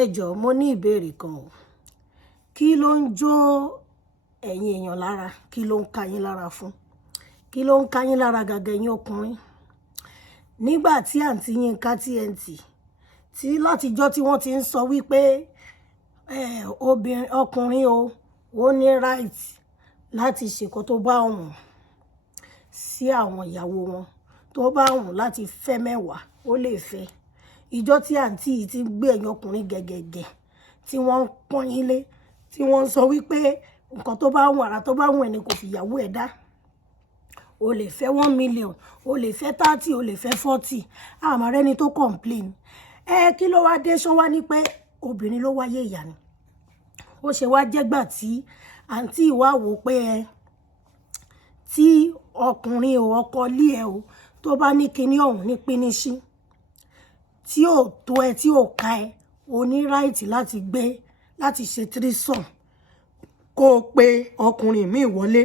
Ẹ jọ̀ọ́ mo ní ìbéèrè kan o. Kí ló ń jó ẹ̀yin èèyàn lára? Kí ló ń ka yín lára fún? Kí ló ń ka yín lára gàgà ẹ̀yin ọkùnrin? Nígbà tí àǹtí Yínka TNT tí látijọ́ tí wọ́n ti ń sọ wípé ọkùnrin ó ní right láti ṣèkọ́ tó bá wùn sí àwọn ìyàwó wọn, tó bá wùn láti fẹ́ mẹ́wàá ó lè fẹ́. Ìjọ́ tí àǹtí yìí ti gbé ẹ̀yin ọkùnrin gẹ̀gẹ̀gẹ̀ tí wọ́n ń pọ́n yín lé, tí wọ́n ń sọ wípé nǹkan tó bá wùn, àrà tó bá wùn ẹni kò fi ìyàwó ẹ̀ dá. O lè fẹ́ 1 million, o lè fẹ́ 30, o lè fẹ́ 40. Àmọ́ rẹ́ni tó complain. Kí ló wá dé? Ṣó wá ní pé obìnrin ló wáyé ìyá ni? Ó ṣe wá jẹ́gbà tí àǹtí wá wò pé tí ọkùnrin ọkọ lé ẹ tó bá ní kinní ọ̀hún ní píníṣí, tí ò tó ẹ, tí ò ká ẹ, o ní ráìtì láti gbé, láti ṣe threesome, kó o pe ọkùnrin míì wọlé,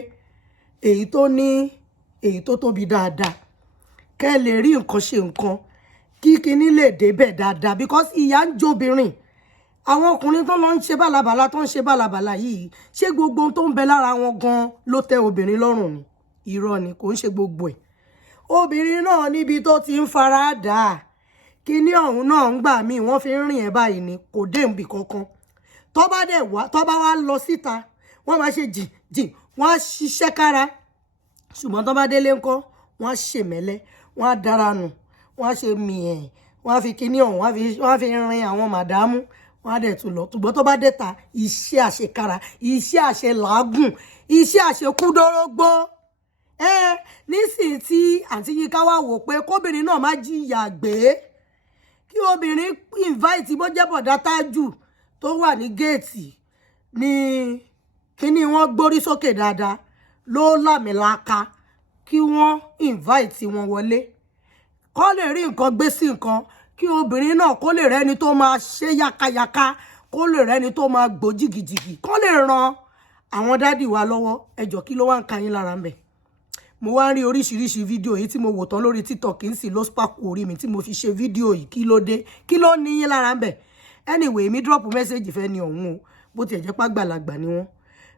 èyí tó tóbi dáadáa, kẹ́ lè rí nǹkan ṣe nǹkan, kí kinní lè débẹ̀ dáadáa, because ìyà ń jóbìnrin. Àwọn ọkùnrin tó lọ ń ṣe bálabàla, tó ń ṣe bálabàla yìí, ṣé gbogbo ohun tó ń bẹ lára wọn gan ló tẹ́ obìnrin lọ́rùn ni? Irọ́ ni, kò ń ṣe gbogbo ẹ̀. Obìnrin náà níbi tó ti ń fara dà á, kíní ọ̀hún náà ń gbà míì wọ́n fi ń rìn ẹ̀ báyìí ni, kò dé ibì kankan. Tó bá wá lọ síta, wọ́n máa ṣe jìn, wọ́n á ṣiṣẹ́ kára. Ṣùgbọ́n tó bá délé ńkọ́, wọ́n á ṣèmẹ́lẹ́, wọ́n á dára nù, wọ́n á ṣe mìíẹ̀, wọ́n á fi kíní ọ̀hún, wọ́n á fi rin àwọn màdámù, wọ́n á dẹ̀ tún lọ. Ṣùgbọ́n tó bá déta, iṣẹ́ àṣekára, iṣẹ́ àṣe làágùn, iṣẹ́ àṣekúdórógbó. Nísìnyí tí àǹtí Yínká wá wò pé kóbìnrin náà má jìyà gbé, kí obìnrin invite bó jẹ́ bọ̀dá Tájù tó wà ní géètì ní kíní wọ́n gbórí sókè dáadáa ló lámìlaka, kí wọ́n invite wọn wọlé, kó lè rí nǹkan gbé sí nǹkan, kí obìnrin náà kó lè rẹ́ni tó máa ṣe yákayáká, kó lè rẹ́ni tó máa gbó jìgìjìgì, kó lè ran àwọn dádì wa lọ́wọ́. Ẹ jọ̀ọ́ kí ló wá ń ka yín lára ń bẹ̀? Mo wá rí oríṣiríṣi fídíò yìí tí mo wò tán lórí TikTok ń sì ló spark orí mi tí mo fi ṣe fídíò yìí. Kí ló dé? Kí ló ní yín lára ń bẹ̀? Anyway, mi drop message fẹ́ ni ọ̀hún o, bó tiẹ̀ jẹ́ pàgbàlagbà ni wọ́n.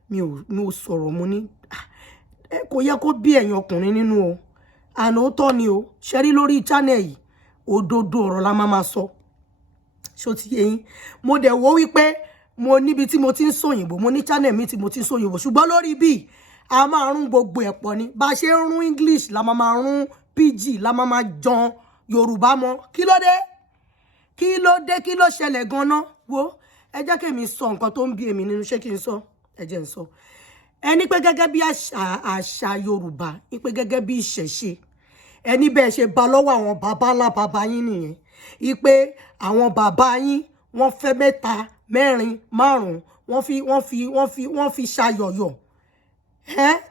Mi ò sọ̀rọ̀ mo ní kò yẹ kó bí ẹ̀yin ọkùnrin nínú o. Àná ó tọ́ ni o. Ṣe rí lórí channel yìí, òdodo ọ̀rọ̀ la máa sọ. Ṣó ti yé yín? Mo dẹ̀ wò wípé mo níbi tí mo ti ń sòyìnbó, mo ní channel mi tí mo ti ń sòyìnbó, ṣùgbọ́n lórí bí a máa rún gbogbo ẹ̀pọ̀ ni. Bá ṣe ń rún English la máa rún PG, la máa jan Yorùbá mọ́. Kí ló dé? Kí ló dé? Kí ló ṣẹlẹ̀ gan-an? Wo, ẹ jẹ́ kí èmi sọ nǹkan tó ń bí èmi nínú. Ṣé kí n sọ? Ẹ jẹ́ n sọ. Ẹni pé gẹ́gẹ́ bí àṣà Yorùbá, ní pé gẹ́gẹ́ bí ìṣẹ̀ṣe, ẹni bẹ́ẹ̀ ṣe bá lọ́wọ́ àwọn bàbá ńlá bàbá yín nìyẹn. Ipe àwọn bàbá yín wọ́n fẹ́ 3, 4, 5, wọ́n fi ṣayọ̀yọ̀.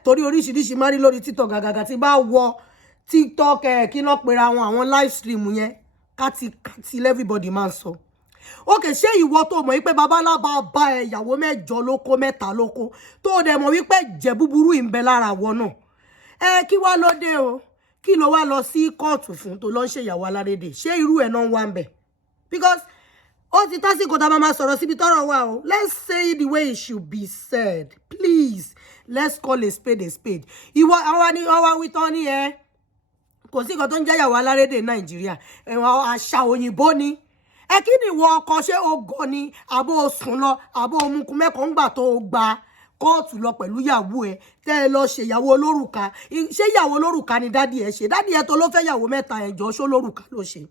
Torí oríṣiríṣi máa rí lórí TikTok gàgàgà tí bá wọ TikTok kí ló pera àwọn live stream yẹn káti everybody máa ń sọ. Okay, ṣé ìwọ tó mọ̀ wípé babalá bá ìyàwó 8 ló kó, 3 ló kó, tó dẹ̀ mọ̀ wípé jẹ́ búburú ń bẹ lára wọ náà. Kí wá ló dé o? Kí ló wá lọ sí kóòtù fún tó lọ ń ṣe ìyàwó alárédè? Ṣé irú ẹ̀ náà wà ń bẹ̀? Because ó ti tásìkò tá máa sọ̀rọ̀ síbi tọ́rọ̀ wà o. Let's say it the way it should be said. Please, let's call a spade a spade. Ìwọ àwa wí tán ní kò sí nǹkan tó ń jẹ́ ìyàwó alárédè Nàìjíríà. Àṣà òyìnbó ni. Kí ni ìwọ ọkọ, ṣé o gọ̀ ni àbó o sùn lọ, àbó o mukun mẹ́kọ̀ọ́ ńgbà tó o gba kóòtù lọ pẹ̀lú ìyàwó ẹ tẹ́ ẹ lọ ṣe ìyàwó olórùka? Ṣé ìyàwó olórùka ni dádì ẹ ṣe? Dádì ẹ tó ló fẹ́ ìyàwó 3 ẹ̀jọ́ ṣó lórùka ló ṣe?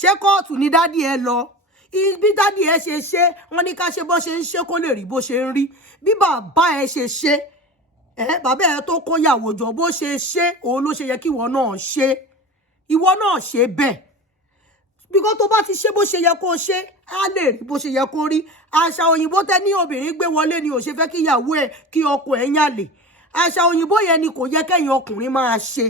Ṣé kóòtù ni dádì ẹ lọ? Bí dádì ẹ ṣe wọ́n ní ká ṣe bó ṣe ń ṣe kó lè rí bó ṣe ń rí. Bí bàbá ẹ ṣe bàbá ẹ tó kó ìyàwó jọ bó ṣe òun ló ṣe yẹ kí ìwọ náà ṣe. Ìwọ náà ṣe bẹ́ẹ̀. Bíkọ́ tó bá ti ṣe bó ṣe yẹ kó ṣe, á lè rí bó ṣe yẹ kó rí. Àṣà òyìnbó tẹ́ ní obìnrin gbé wọlé ni ò ṣe fẹ́ kí ìyàwó ẹ̀, kí ọkọ ẹ̀ yàlè. Àṣà òyìnbó yẹn ni kò yẹ kẹ́yin ọkùnrin máa ṣe.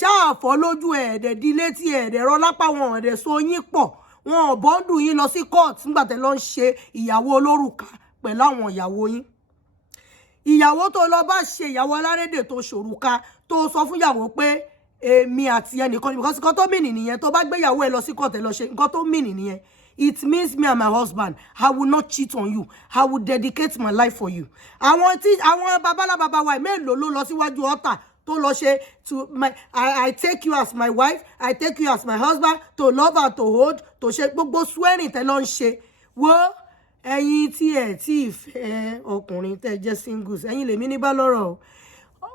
Ṣáàfọ́ lójú ẹ̀ẹ̀dẹ̀ di létí ẹ̀ẹ̀dẹ̀ rọ lápá wọn ẹ̀ẹ̀dẹ̀ so yín pọ̀. Wọn ò bọ́ndù yín lọ sí court nígbà tẹ́ lọ ń ṣe ìyàwó olórùka pẹ̀lú àwọn ìyàwó yín. Ìyàwó tó lọ bá ṣe ìyàwó alárédè tó ṣòrùka tó sọ fún ìyàwó pé èmi àti ẹnìkan ni, because nǹkan tó mìnì nìyẹn. Tó bá gbé ìyàwó ẹ lọ sí court ẹ lọ ṣe nǹkan tó mìnì nìyẹn. It means me and my husband, I will not cheat on you. I will dedicate my life for you. Àwọn babala baba wa mélòó ló lọ síwájú altar tó lọ ṣe to my I take you as my wife, I take you as my husband, to love and to hold, to ṣe gbogbo swearing tẹ́ lọ ń ṣe. Wo ẹ̀yin tí ẹ tí fẹ́ ọkùnrin tẹ́ jẹ́ singles, ẹ̀yin lèmi ní bá lọ́rọ̀ o.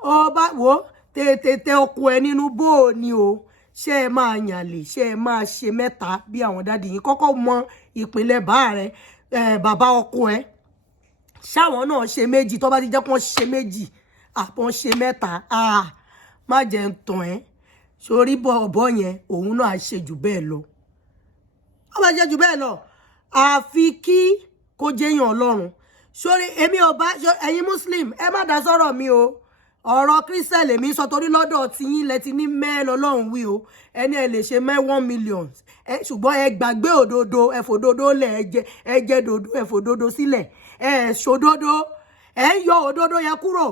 Ọba wo tètè ọkọ ẹ nínú bó ni o. Ṣé ẹ máa yànlè, ṣé ẹ máa ṣe mẹ́ta bí àwọn dádì yín kọ́kọ́ mọ ìpínlẹ̀ bá rẹ bàbá ọkọ ẹ. Ṣáwọn náà ṣe méjì tó bá ti jẹ́ kó ṣe méjì, àpọ́n ṣe mẹ́ta. Má jẹ́ ń tàn ẹ́. Sórí bọ̀bọ̀ yẹn òun náà ṣe jù bẹ́ẹ̀ lọ. Ó bá jẹ́ jù bẹ́ẹ̀ lọ. Àfi kí kó jẹ́yàn Ọlọ́run. Sórí èmi ò bá ẹ̀yin Muslim ẹ má dá sọ̀rọ̀ mi o. Ọ̀rọ̀ Christian lèmi sọ torí lọ́dọ̀ tí yín lẹ ti ní mẹ́ẹ̀lì Ọlọ́run wí o. Ẹni ẹ lè ṣe 1 million. Ṣùgbọ́n ẹ gbàgbé òdodo, ẹ fòdodo lẹ̀, ẹ jẹ dodo, ẹ fòdodo sílẹ̀. Ẹ ṣòdodo, ẹ ń yọ òdodo yẹn kúrò.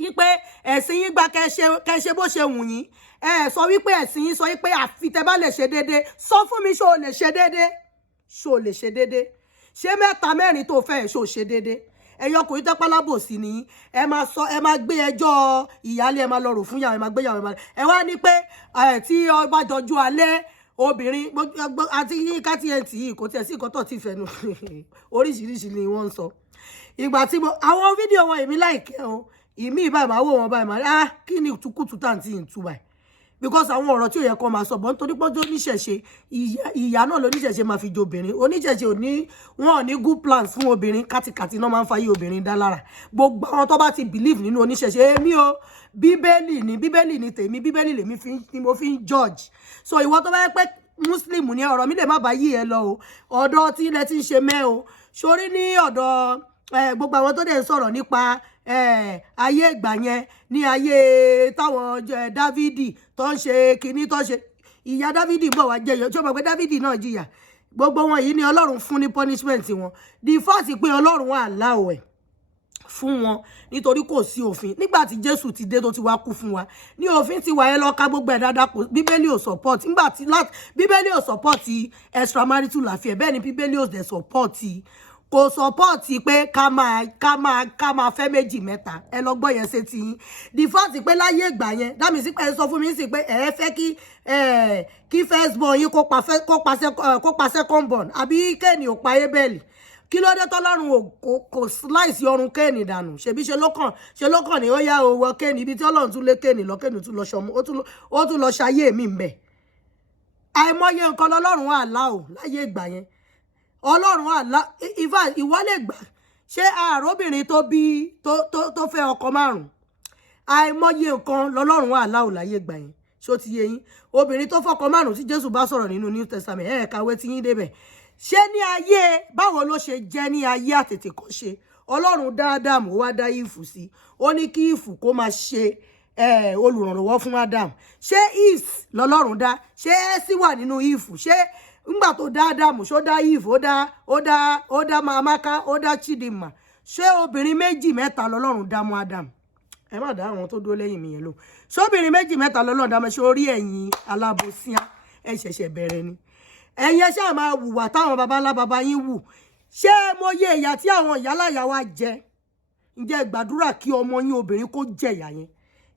Wípé ẹ̀sìn yín gba kẹ́ bó ṣe wù yín. Ẹ sọ wípé ẹ̀sìn yín sọ wípé àfi tẹ́ bá lè ṣe déédé. Sọ fún mi ṣé o lè ṣe déédé. Ṣé o lè ṣe déédé. Ṣé mẹ́ta mẹ́rin tó fẹ́ ṣé o ṣe déédé. Ẹ̀yin ọkùnrin tẹ́ pálábòsí ni ẹ máa gbé ẹjọ́ ìyálé ẹ máa lọ rò fún ìyàwó ẹ máa gbé ìyàwó ẹ wá ní pé tí ọba jọjú alẹ́ obìnrin àti yínká TNT yìí kò tiẹ̀ sí nǹkan tó ti fẹnu oríṣiríṣi ni wọ́n ń sọ. Ìgbà tí àwọn fídíò wọn èmi láìkẹ́ o ìmí ìbáyìí máa wò wọn báyìí máa kí ni ìtukùtù tàǹtì ìtú báyìí because àwọn ọ̀rọ̀ tí ó yẹ kó máa sọ bọ́ nítorí pé ó níṣẹ̀ṣe ìyá náà lóníṣẹ̀ṣe máa fi jọ obìnrin oníṣẹ̀ṣe wọn ò ní good plans fún obìnrin kátikàti náà máa ń fàyè obìnrin dá lára gbogbo àwọn tó bá ti believe nínú oníṣẹ̀ṣe èmi o bíbélì ni tèmi bíbélì lèmi ni mo fi ń judge so ìwọ tó bá yẹ pé muslim ni ọ̀rọ̀ mi lè má bá yí ẹ lọ o ọ̀dọ̀ tí ilẹ̀ ti ń ṣe mẹ́ o sórí ní ọ̀dọ̀ gbogbo àwọn tó dẹ̀ ń sọ̀rọ̀ nípa ayé ìgbà yẹn ní ayé táwọn Dávidi tó ń ṣe kinní tó ń ṣe ìyá Dávidi bọ̀ wá jẹyọ tí ó mọ̀ pé Dávidi náà jìyà gbogbo wọn yìí ni Ọlọ́run fún ní punishment wọn the fact pé Ọlọ́run wà láwẹ̀ fún wọn nítorí kò sí òfin nígbà tí Jésù ti dé tó ti wá kú fún wa ní òfin ti wà ẹ lọ ká gbogbo ẹ̀ dáadáa kò bíbélì ò support nígbà tí bíbélì ò support extramarital affair bẹ́ẹ̀ ni bíbélì ò dẹ̀ support kò sọpọ́ọ̀tì pé ká máa fẹ́ méjì mẹ́ta ẹ lọ gbọ́ yẹn ṣe ti yín the fact pé láyé ìgbà yẹn dámì sí pé ẹ sọ fún mi sí pé ẹ fẹ́ kí first born yín kó pa second born àbí Kéènì ò pa Ébẹ́lì kí ló dé tọ́lọ́run kò slice ọrùn Kéènì dànù ṣebí ṣe lọ́kàn ní ó yá owó Kéènì ibi tí Ọlọ́run tún lé Kéènì lọ Kéènì tún lọ ṣọmọ ó tún lọ ṣayé mi ń bẹ̀ àìmọye nǹkan lọ́lọ́run wà láò láyé ìgbà yẹn Ọlọ́run àlá ìwálé gbà ṣé àròbìnrin tó fẹ́ ọkọ márùn àìmọye nǹkan lọ́lọ́run àlá ò láyé gbà yẹn ṣó ti yé yín obìnrin tó fọkọ márùn tí Jésù bá sọ̀rọ̀ nínú New Testament kàwé tí yín débẹ̀ ṣé ní ayé báwo ló ṣe jẹ́ ní ayé àtètèkọ́ṣe Ọlọ́run dá Ádámù ó wá dá Ífù sí ó ní kí Ífù kó máa ṣe olùrànlọ́wọ́ fún Ádámù ṣé Eve lọ́lọ́run dá ṣé ẹ́sì wà nínú Ífù ṣé ńgbà tó dá Ádámù ṣó dá Eve ó dá Amaka ó dá Chidinma ṣé obìnrin méjì mẹ́ta lọ́lọ́run dá mọ́ Ádámù ẹ má dá àwọn tó dúró lẹ́yìn mi yẹn lò ṣé obìnrin méjì mẹ́ta lọ́lọ́run dá mọ́ ṣé orí ẹ̀yin alábòsíà ẹ ṣẹ̀ṣẹ̀ bẹ̀rẹ̀ ni ẹ̀yin ẹ ṣáà máa wùwà táwọn baba yín wù ṣé mo yẹ ìyà tí àwọn ìyáláyà wa jẹ ǹjẹ́ gbàdúrà kí ọmọ yín obìnrin kó jẹ ìyà yẹn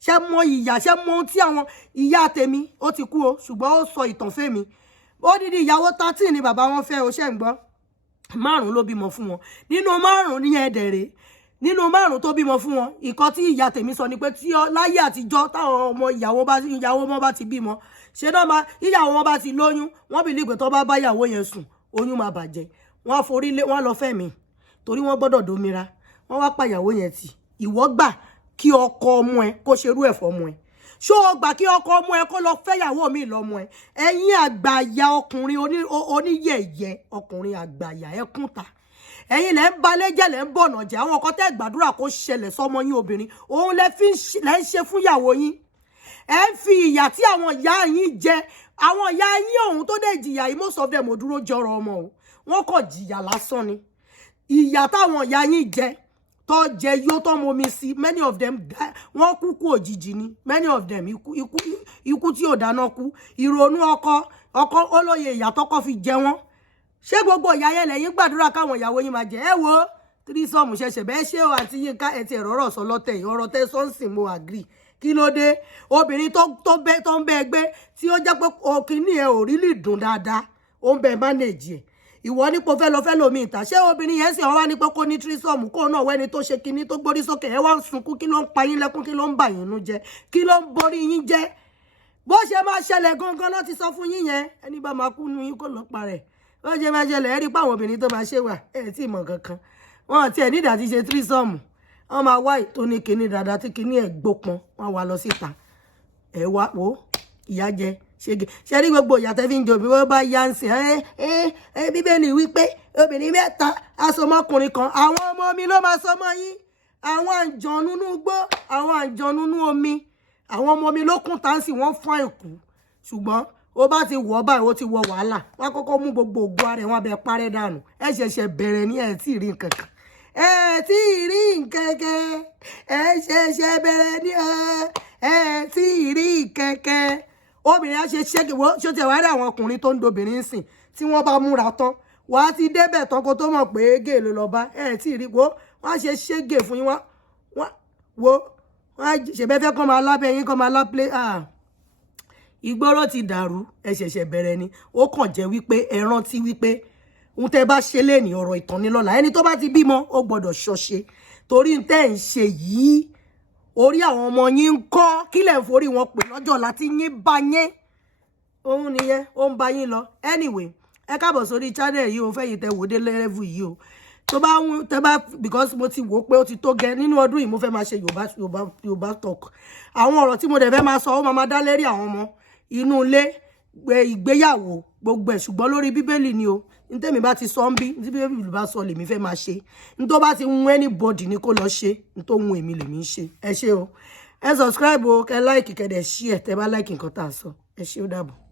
ṣé mo ìyà ṣé mo tí àwọn ìyá tèmi ó ti kú o ṣùgbọ́n ó sọ ìtàn fẹ́mi odidi ìyàwó 13 ni bàbá wọn fẹ́ o ṣe ń gbọ́ 5 ló bímọ fún wọn nínú 5 ní ẹ̀dẹ̀rẹ̀ nínú 5 tó bímọ fún wọn ìkan tí ìyá tèmi sọ ni pé tí láyé àtijọ́ táwọn ọmọ ìyàwó wọn bá ti bímọ ṣe náà máa ìyàwó wọn bá ti lóyún wọn bí lígbè tó bá ìyàwó yẹn sùn oyún máa bàjẹ́ wọn forí lé wọn lọ fẹ́ mi torí wọn gbọ́dọ̀ domira wọn wá pa ìyàwó yẹn tì ìwọ gbà kí ọkọ ọmọ ẹ kó ṣerú ẹ̀ fọ́mọ ẹ ṣó o gbà kí ọkọ ọmọ ẹ kó lọ fẹ́yàwó mi lọ́mọ ẹ ẹ̀yin àgbàyà ọkùnrin oníyẹ̀yẹ ọkùnrin àgbàyà ẹkúnta ẹ̀yin lẹ ń balẹ̀jẹ́ lẹ ń bọ̀nà jẹ́ àwọn ọkọ tẹ́ gbàdúrà kó ṣẹlẹ̀ sọmọ yín obìnrin òun lẹ ń ṣe fún ìyàwó yín ẹ ń fi ìyà tí àwọn ìyá yín jẹ àwọn ìyá yín ọ̀hún tó dẹ̀ jìyà yìí most of them ò dúró jọrọ ọmọ o wọn kò jìyà lásán ni ìyà táwọn ìyá yín jẹ tó jẹ yó tó momi sí many of them wọ́n kúkú òjijì ni many of them ikú tí ò dáná kú ìrònú ọkọ olóye ìyà tọ́kọ fi jẹ wọ́n ṣé gbogbo ìyá yẹn lẹ́yìn gbàdúrà káwọn ìyàwó yín máa jẹ ẹ wo tírísọ́ọ̀mù ṣẹ̀ṣẹ̀ bẹ́ẹ̀ ṣé o àti yínká ẹ ti ẹ̀rọ ọ̀rọ̀ sọ lọ́tẹ̀ yìí ọ̀rọ̀ tẹ́ sọ́ọ̀sì mo agree kí ló dé obìnrin tó ń bẹ ẹgbẹ́ tí ó jẹ́ pé òkìní ẹ ò rí lè dùn dáadáa ó ń bẹ manage ẹ̀ ìwọ nípo fẹ́ lọ fẹ́ lómi ìta ṣé obìnrin yẹn sì ọ wá ní pé kó ní tírísọ́ọ̀mù kó náà wẹ́ni tó ṣe kinní tó gbórí sókè ẹ wá ń sunkún kí ló ń pa yín lẹ́kún kí ló ń bà yín nú jẹ́ kí ló ń borí yín jẹ́ bó ṣe máa ṣẹlẹ̀ gangan ló ti sọ fún yín yẹn ẹni bá máa kú nu yín kó lọ parẹ́ bó ṣe máa ṣẹlẹ̀ ẹ rí pé àwọn obìnrin tó máa ṣe wà ẹ tí ì mọ̀ kankan wọn ti ẹ̀ nídà ti ṣe tírísọ́ọ̀mù wọn máa wá ìtóní kinní dáadáa tí kinní ẹ̀ gbópọn wọn wá lọ síta ẹ wá wo ìyá jẹ ṣege ṣe rí gbogbo ìyá tẹ́ fi ń jòbí wọ́n bá yá ń sìn bíbélì wípé obìnrin mẹ́ta asọmọkùnrin kan àwọn ọmọ mi ló máa sọmọ yín àwọn àjọ̀núnú gbó àwọn àjọ̀núnú omi àwọn ọmọ mi ló kún táǹsì wọ́n fún àìkú ṣùgbọ́n ó bá ti wọ̀ báyìí ó ti wọ wàhálà wọ́n kọ́kọ́ mú gbogbo ògùn ara ẹ̀ wọ́n bẹ parẹ́ dànù ẹ ṣẹ̀ṣẹ̀ bẹ̀rẹ̀ ní ẹ̀ tí ì rí nǹkan kan ẹ tí ì rí nǹkan kan ẹ ṣẹ̀ṣẹ̀ bẹ̀rẹ̀ ní ẹ tí ì rí nǹkan kan obìnrin á ṣe ṣẹ́gi wo ṣó ti wá rí àwọn ọkùnrin tó ń dobìnrin sìn tí wọ́n bá múra tán wàá ti débẹ̀ tán kó tó mọ̀ pé gè ló lọ bá ẹ tí ì rí wo wọ́n á ṣe ṣẹ́gè fún yín wọ́n á ṣèbẹ́ fẹ́ kọ́ máa lábẹ́ yín kọ́ máa lápẹ́ ìgboro ti dàrú ẹ ṣẹ̀ṣẹ̀ bẹ̀rẹ̀ ni ó kàn jẹ́ wípé ẹ rántí wípé ohun tẹ́ bá ṣe lé ní ọ̀rọ̀ ìtànilọ́la ẹni tó bá ti bímọ ó gbọ́dọ̀ ṣọṣe torí tẹ́ ń ṣe yìí orí àwọn ọmọ yín ń kọ́ kílẹ̀ ń forí wọn pè lọ́jọ́ láti yín bá yẹn òun nìyẹn ó ń bá yín lọ anyway ẹ káàbọ̀ sórí channel yìí o fẹ́ yìí tẹ wò dé level yìí o tó bá tẹ bá because mo ti wò pé ó ti tó gẹ nínú ọdún yìí mo fẹ́ máa ṣe yorùbá talk àwọn ọ̀rọ̀ tí mo dẹ̀ fẹ́ máa sọ ó máa dá lérí àwọn ọmọ inú ilé ìgbéyàwó gbogbo ẹ̀ ṣùgbọ́n lórí bíbélì ni o ní tèmi bá ti sọ ń bí ní bíbélì bá sọ lèmi fẹ́ máa ṣe ní tó bá ti hun anybody ni kó lọ ṣe ní tó hun èmi lèmi ń ṣe ẹ ṣé o ẹ subscribe o kẹ like kẹ dẹ̀ share tẹ bá like nǹkan tá a sọ ẹ ṣé ó dàbọ̀.